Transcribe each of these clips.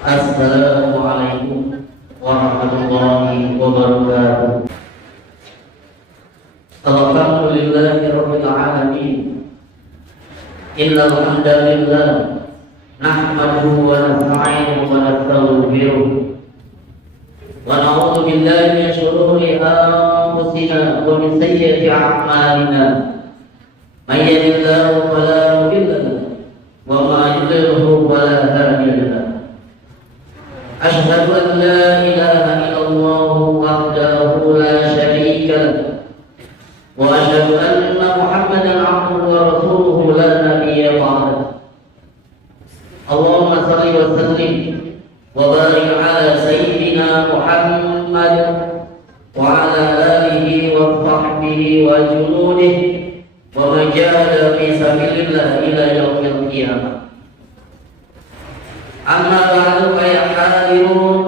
Assalamualaikum warahmatullahi wabarakatuh. Alhamdulillahi rabbil alamin. Innal hamdalillah nahmaduhu wa nasta'inuhu wa nastaghfiruh wa na'udzu billahi min shururi anfusina wa min sayyiati a'malina. May yahdihillahu fala mudilla lahu wa may yudlil fala hadiya lahu. Asyhadu an la ilaha illallah wahdahu la syarika lahu wa asyhadu anna Muhammadan 'abduhu wa rasuluhu la nabiyya ba'dahu. Allahumma shalli wa sallim wa barik ala sayyidina Muhammad wa ala alihi wa sahbihi wa junudihi wa man jahada fi sabilillah ila yaumil qiyamah. Amma ba'du fa ya hadirun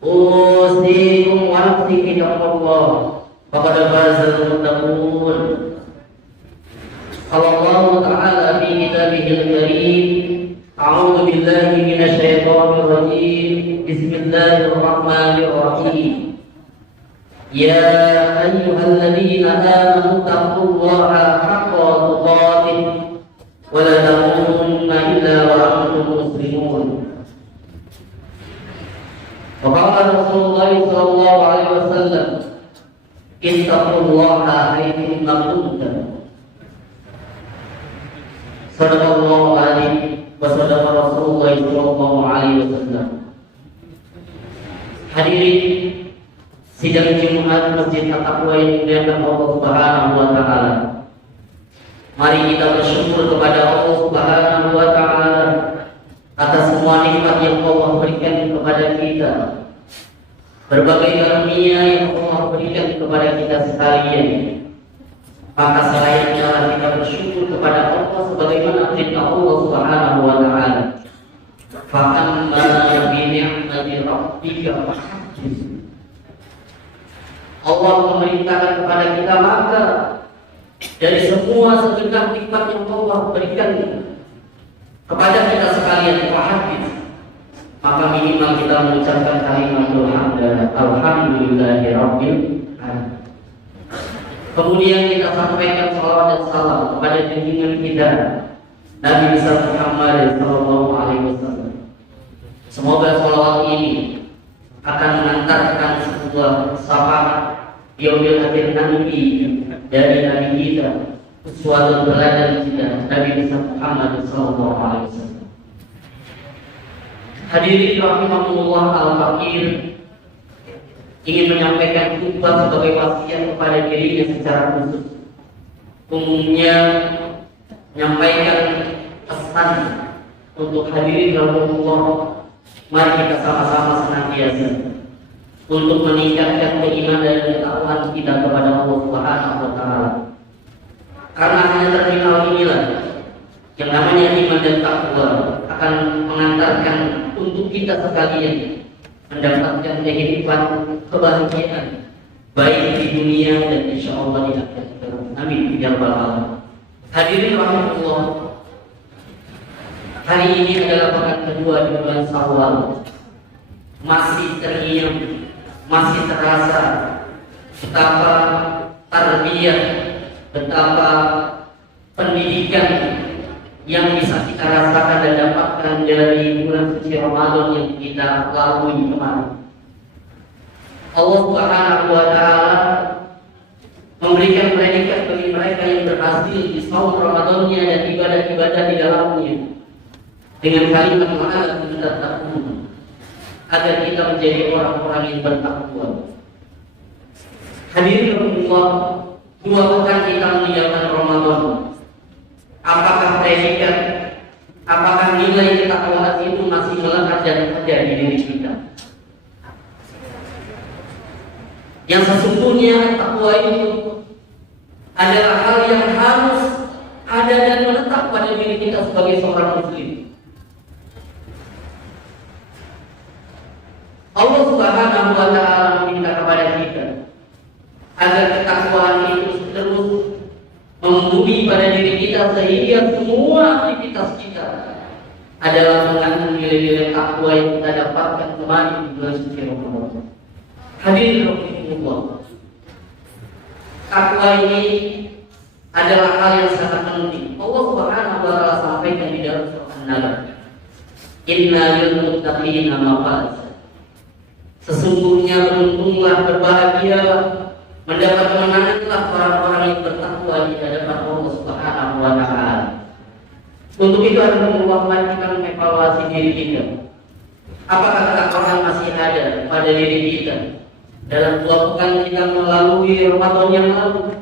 usikum wa nafsi bi taqwallah faqad fazal muttaqun. Allah Ta'ala fi kitabihil karim. A'udzu billahi minasy syaithanir rajim. Bismillahirrahmanir rahim. Ya ayyuhalladzina amanu taqullaha haqqa tuqatih wa la tamutunna illa wa antum muslimun. Waqala Rasulullah sallallahu alaihi wasallam, ittaqullaha haitsu ma kuntum. Sadaqallahu alaihi wa sadaqa Rasulullah sallallahu alaihi wasallam. Hadirin sidang Jumat Masjid At-Taqwa yang dimuliakan Allah Subhanahu wa taala. Mari kita bersyukur kepada Allah Subhanahu wa taala atas semua nikmat yang Allah berikan kepada kita, berbagai karunia yang Allah berikan kepada kita sekalian. Maka selayaknya kita bersyukur kepada Allah sebagaimana firman Allah Subhanahu wa taala, "Fa'amma bi ni'mati rabbika fahaddits." Allah memerintahkan kepada kita, maka dari semua segenap nikmat yang Allah berikan kepada kita sekalian, fahaddits, maka minimal kita mengucapkan kalimat alhamdulillahi rabbil alamin. Kemudian kita sampaikan salawat dan salam kepada junjungan kita Nabi besar Muhammad sallallahu alaihi wasallam. Semoga salawat ini akan mengantarkan sebuah syafaat yaumil akhir nanti dari Nabi kita, suatu teladan kita Nabi besar Muhammad sallallahu alaihi wasallam. Hadirin rahimahumullah, al-fakir ingin menyampaikan khutbah sebagai wasiat kepada dirinya secara khusus. Umumnya menyampaikan pesan untuk hadirin rahimahumullah, mari kita sama-sama senantiasa untuk meningkatkan keimanan dan ketakwaan kita kepada Allah Subhanahu wa taala. Karena hanya terminal inilah yang namanya iman dan takwa akan mengantarkan untuk kita sekalian mendapatkan kehidupan kebahagiaan baik di dunia dan insya Allah di akhirat. Amin ya rabbal alamin. Hadirin rahimahullah, hari ini adalah pekan kedua di bulan Syawal. Masih terngiang, masih terasa betapa tarbiyah, betapa pendidikan yang bisa kita rasakan dan dapatkan dari bulan suci Ramadan yang kita lalui kemarin. Allah Subhanahu wa taala memberikan predikat bagi mereka yang berhasil di saum Ramadannya dan ibadah-ibadah di dalamnya dengan kalimat la'allakum tattaqun, agar kita menjadi orang-orang yang bertakwa. Hadirin Allah, 2 pekan kita meninggalkan Ramadan. Apakah predikat, apakah nilai ketakwaan itu masih melekat dan ada di diri kita? Yang sesungguhnya takwa itu adalah hal yang harus ada dan menetap pada diri kita sebagai seorang muslim. Allah Subhanahu wa taala meminta kepada kita agar ketakwaan itu terus membumi pada diri kita sehingga semua aktivitas kita adalah mengandung nilai-nilai dengan takwa yang kita dapatkan kembali di bulan suci Ramadan. Hadirin rahimakumullah. Takwa ini adalah hal yang sangat penting. Allah Subhanahu wa taala sampaikan di dalam surah An-Nahl, "Inna lil muttaqina mafaz." Sesungguhnya beruntunglah, berbahagialah, mendapat kemenanganlah orang-orang yang bertakwa di hadapan Allah Subhanahu wa taala. Untuk itu ada memerlukan kita mengevaluasi diri kita. Apakah ketakwaan masih ada pada diri kita dalam 2 pekan kita melalui Ramadan yang lalu?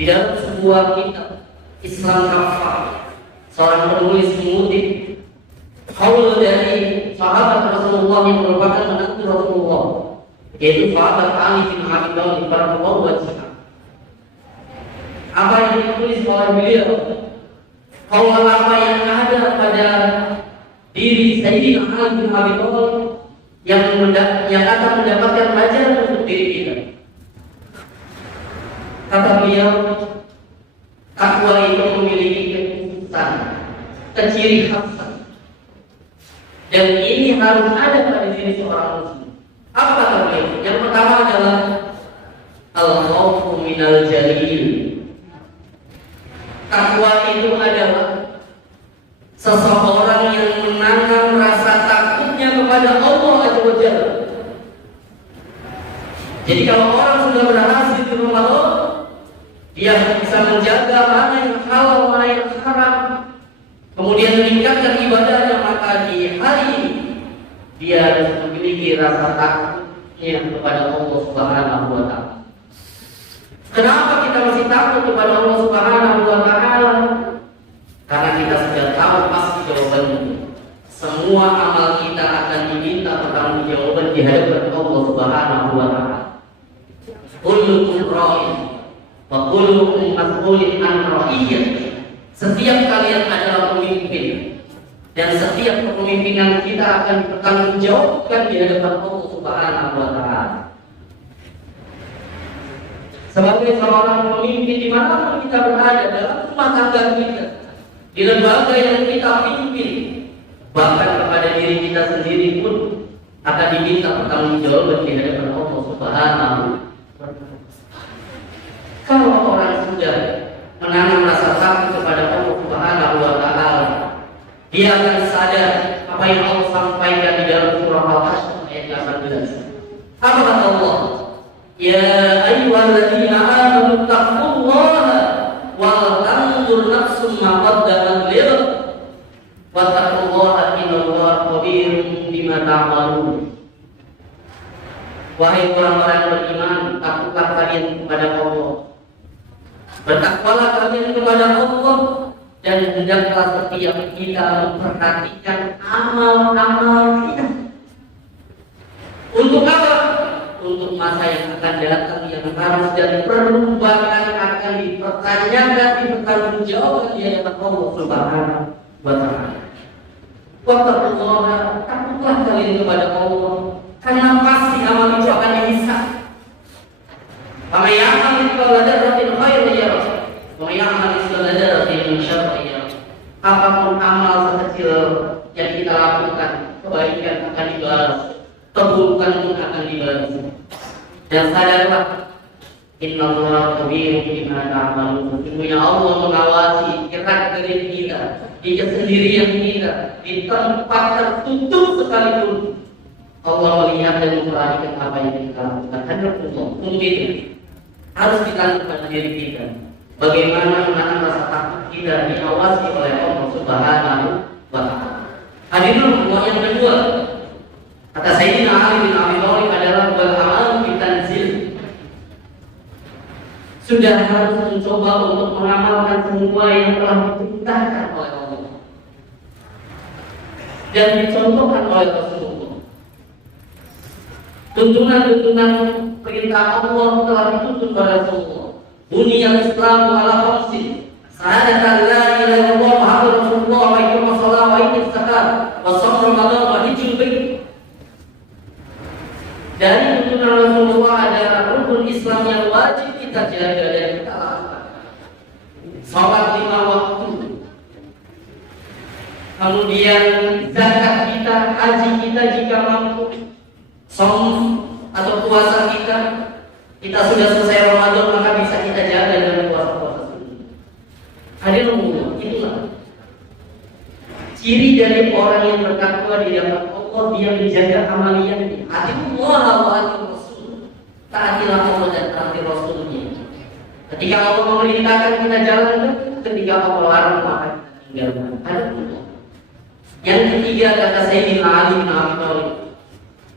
Di dalam sebuah kitab Islam Kafah, seorang penulis mengutip qaul dari sahabat Rasulullah yang merupakan menantu Rasulullah, yaitu sahabat Ali bin Abi Thalib radhiyallahu anhu. Apa yang ditulis oleh beliau? Qaul apa yang ada pada diri Sayyidina Ali bin Abi Thalib yang akan mendapatkan pelajaran untuk diri kita. Kata beliau, takwa itu memiliki kekhususan, ciri khas, dan ini harus ada pada diri seorang muslim. Apa kata beliau? Yang pertama adalah al-khawfu minal jalil. Takwa itu adalah seseorang yang menanam rasa takutnya kepada Allah Azza wa Jalla. Jadi kalau orang sudah berhasil di Ramadan, dia bisa menjaga mana yang halal, mana yang haram, kemudian meningkatkan ibadahnya, maka di hari ini dia memiliki rasa takutnya kepada Allah Subhanahu wa taala. Kenapa kita masih takut kepada Allah Subhanahu wa taala? Karena kita sudah tahu pasti jawabannya. Semua amal kita akan diminta pertanggungjawaban di hadapan Allah Subhanahu wa taala. Kullukum ra'in wa kullukum mas'ulun an ra'iyyah. Setiap kalian adalah pemimpin, dan setiap kepemimpinan kita akan dipertanggungjawabkan di hadapan Allah Subhanahu wa taala. Sebagai seorang pemimpin dimanapun kita berada, dalam rumah tangga kita, di lembaga yang kita pimpin, bahkan kepada diri kita sendiri pun akan diminta pertanggungjawaban di hadapan Allah Subhanahu wa taala. Kalau orang sudah menanam rasa takut kepada Allah Subhanahu wa taala, dia akan sadar apa yang Allah sampaikan di dalam surah Al-Hasyr ayat 18. Apa kata Allah? Ya ayyuhalladzina amanu taqullaha wal tanzur nafsum ma qaddamat lighad wattaqullaha innallaha khabirun bima ta'malun. Wahai orang-orang beriman, takutlah kalian kepada Allah, bertakwalah kalian kepada Allah, dan hendaklah setiap kita memperhatikan amal-amal kita. Untuk apa? Untuk masa yang akan datang, yang harus dan perlu bahkan akan dipertanyakan, dipertanggungjawabkan di hadapan Allah Subhanahu wa taala. Wattaqullaha, takutlah kalian kepada Allah, karena pasti amal itu akan dihisab. Wa may ya'mal mithqala dzarratin khairan yarah, wa may ya'mal mithqala dzarratin syarran yarah. Apapun amal sekecil yang kita lakukan, kebaikan akan dibalas, keburukan pun akan dibalas. Dan sadarlah, innallaha khabirun bima ta'malun. Sesungguhnya Allah mengawasi gerak-gerik kita, di kesendirian kita, di tempat tertutup sekalipun. Allah melihat dan memperhatikan apa yang kita lakukan. Untuk itu harus ditanamkan diri kita. Bagaimana menanam rasa takut kita diawasi oleh Allah Subhanahu wa taala. Hadirin yang kedua, kata Sayyidina Ali bin Abi Thalib adalah wal amal bitanzil. Sudah harus mencoba untuk mengamalkan semua yang telah diperintahkan oleh Allah dan dicontohkan oleh Rasulullah. Tuntunan-tuntunan perintah Allah telah dituntut oleh Rasulullah. Buniyal Islamu ala khamsin: syahadatan la ilaha illallah Muhammadur Rasulullah, wa iqamus shalah, wa iqamus zakat, wa shaum Ramadan, wa hajjul bait. Dari tuntunan Rasulullah adalah rukun Islam yang wajib kita jaga dan kita lakukan. Salat 5 waktu, kemudian zakat haji kita jika mampu, som atau puasa kita sudah selesai Ramadan, maka bisa kita jaga dengan puasa-puasa sunnah. Hadirin, itulah ciri dari orang yang bertakwa di hadapan Allah, dia menjaga amaliyahnya. Atiullah wa atiur Rasul. Taatilah Allah dan taati Rasulnya. Ketika Allah memerintahkan kita jalan, ketika Allah larang maka kita tinggalkan. Yang ketiga kata Sayyidina Ali bin Abi Thalib,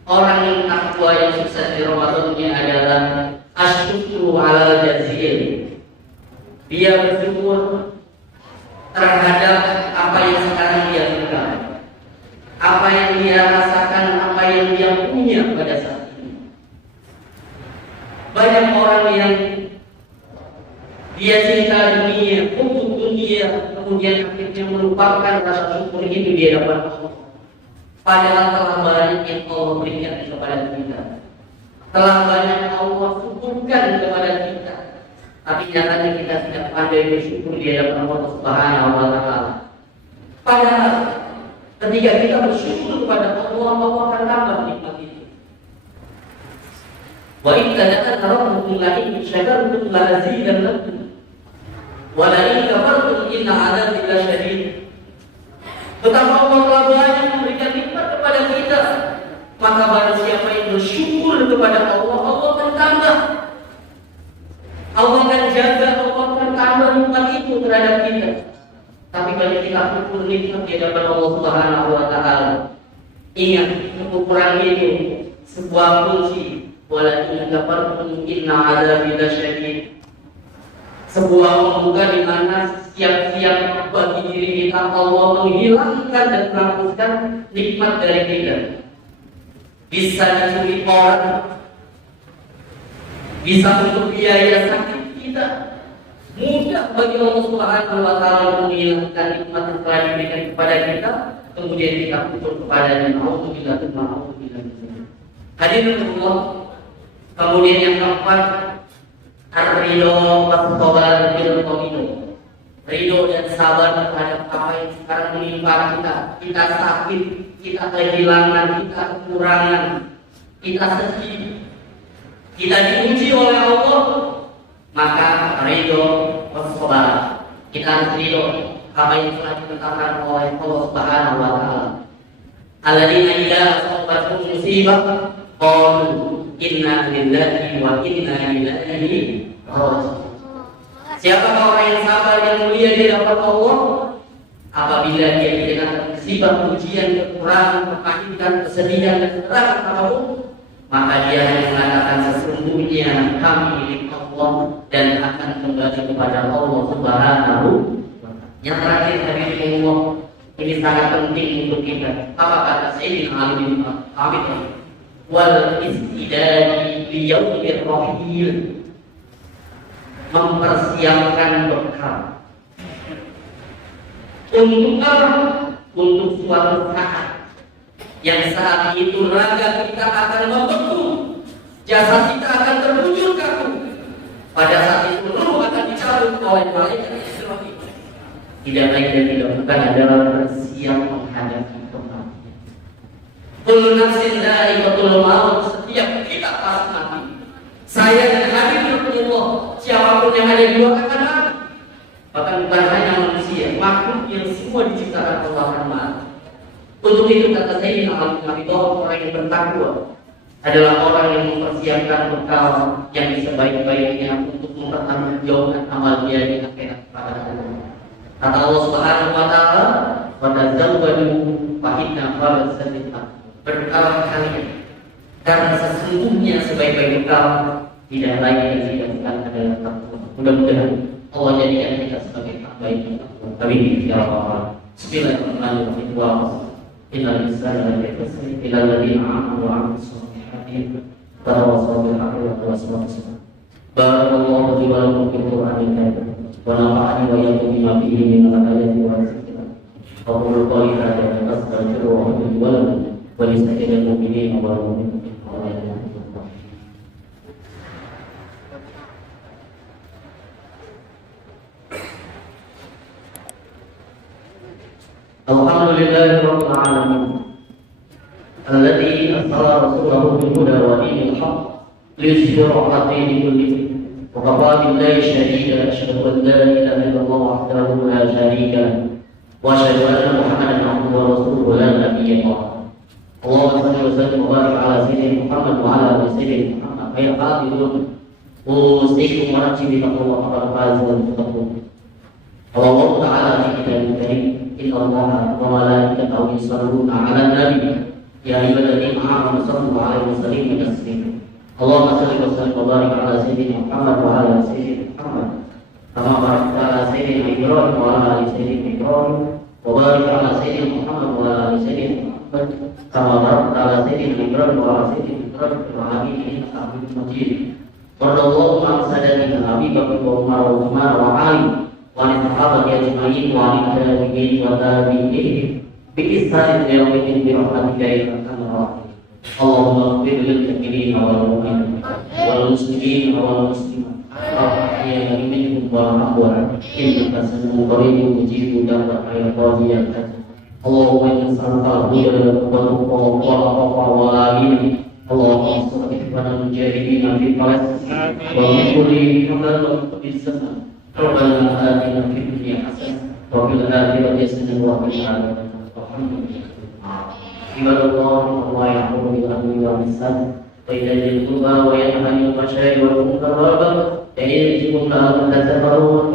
orang yang takwa yang sukses di Ramadannya adalah asyukru alal jazil. Dia bersyukur terhadap apa yang sekarang dia berikan, apa yang dia rasakan, apa yang dia punya pada saat ini. Banyak orang yang dia cinta dunia, untuk dunia, kemudian akhirnya melupakan rasa syukur itu di hadapan Allah. Padahal telah banyak yang Allah berikan kepada kita, telah banyak Allah syukurkan kepada kita, tapi nyatanya kita tidak pandai bersyukur di hadapan Allah Subhanahu wa Ta'ala. Padahal ketika kita bersyukur kepada Allah, Allah akan tambah nikmat itu. Wa in kana rabbukum la in syakartum la azidannakum wa la in kafartum inna 'adzabi lasyadid. Betapa Allah telah banyak memberikan nikmat kepada kita, maka barang siapa yang bersyukur kepada Allah, Allah akan tambah. Allah akan jaga, Allah akan tambah nikmat itu terhadap kita. Tapi kalau kita ukur nikmat di hadapan Allah Subhanahu wa Ta'ala, ingat ukuran itu sebuah kunci. Wala in kafartum inna 'adzabi lasyadid. Sebuah pembuka di mana siap-siap bagi diri kita Allah menghilangkan dan menghapuskan nikmat dari kita. Bisa dicuri orang, bisa untuk biaya sakit kita. Mudah bagi Allah Subhanahu wa Ta'ala menghilangkan nikmat yang telah diberikan kepada kita, kemudian kita kufur kepadanya. Alhamdulillah. Hadirin Allah. Kemudian yang keempat, ar-ridho was-sabar bil qadar. Ridho dan sabar terhadap apa yang sekarang menimpa kita. Kita sakit, kita kehilangan, kita kekurangan, kita sedih, kita diuji oleh Allah, maka ridho was-sabar. Kita harus ridho apa yang telah ditetapkan oleh Allah Subhanahu wa Ta'ala. Alladzina idza asabatuhum musibah qalu inna lillahi wa inna ilaihi raji'un. Siapakah orang yang sabar yang mulia di hadapan Allah? Apabila dia dikenakan musibah, ujian, kekurangan, kepahitan, kesedihan, dan kekurangan apapun, maka dia hanya mengatakan sesungguhnya kami milik Allah dan akan kembali kepada Allah Subhanahu. Yang terakhir dari Allah, ini sangat penting untuk kita. Apa kata Sayyidina Ali bin Abi Thalib? Wal istidadi li yaumir rahil. Mempersiapkan bekal untuk apa? Untuk suatu saat yang saat itu raga kita akan membeku, jasad kita akan terbujur kaku. Pada saat itu ruh akan dicabut oleh malaikat Israfil. Tidak lain dan tidak bukan adalah bersiap menghadapi kematian. Kullu nafsin dha'iqatul maut. Setiap kita pasti mati. Saya dan hadirin Allah, siapapun yang ada di luar akan mati. Bahkan bukan hanya manusia, makhluk yang semua diciptakan Allah akan mati. Untuk itu kata Sayyidina Ali bin Abi Thalib, orang yang bertakwa adalah orang yang mempersiapkan bekal yang sebaik-baiknya untuk mempertanggungjawabkan amal dia di akhirat pada Allah. Kata Allah Subhanahu wa Ta'ala, "Wa tazawwadu fa inna khairaz zadi taqwa." Berbekallah kalian, karena sesungguhnya sebaik-baik bekal tidak lain dan tidak bukan adalah takwa. Mudah-mudahan Allah jadikan kita sebagai terbaik takwa. Amin ya rabbal alamin. Bismillahirrahmanirrahim. Innal insana lafi khusr illa alladziina aamanu wa 'amilus shalihati wa tawassaw bil haqqi wa tawassaw bis sabr. Barakallahu li wa lakum fil Qur'anil karim wa nafa'ani wa iyyakum bima fihi min al-ayati wa dzikr. Aqulu qawli hadza wa astaghfirullaha li wa lakum wa li sa'iril mu'minina wal mu'minat. Alhamdulillahirabbil alamin. الذي أرسل رسوله بالهدى ودين الحق ليظهره على الدين كله وكفى بالله شهيدا أشهد أن لا إله إلا الله وحده لا شريك له وأشهد أن محمدا عبده ورسوله لا نبي بعده اللهم صل وسلم وبارك على سيدنا محمد وعلى آل سيدنا محمد خير قائلون أوصيكم ونفسي بتقوى الله فقد فاز المتقون قال الله تعالى في كتابه الكريم إن الله وملائكته يصلون على النبي يا أيها الذين آمنوا صلوا عليه وسلموا تسليما اللهم صل وسلم وبارك على سيدنا محمد وعلى آل سيدنا محمد كما باركت على سيدنا إبراهيم وعلى آل سيدنا إبراهيم وبارك على سيدنا محمد وعلى آل سيدنا محمد كما باركت على سيدنا إبراهيم وعلى سيدنا إبراهيم في العالمين إنك حميد مجيد وارض اللهم عن سادتنا أبي بكر وعمر وعثمان وعلي وعن الصحابة أجمعين وعن التابعين وتابعيهم بإحسان إلى يوم الدين برحمتك يا أرحم الراحمين اللهم اغفر للمؤمنين والمؤمنات والمسلمين والمسلمات الأحياء منهم والأموات إنك سميع قريب مجيب دعوة يا قاضي الحاجات اللهم إنا نسألك الهدى والتقى والعفو والعافية اللهم انصر إخواننا المجاهدين في فلسطين ومن كل مكان وفي السماء ربنا آتنا في الدنيا حسنة وفي الآخرة حسنة وقنا عذاب عباد الله الله يأمر بالعدل والإحسان وإيتاء ذي القربى وينهى عن الفحشاء والمنكر والبغي يعظكم لعلكم تذكرون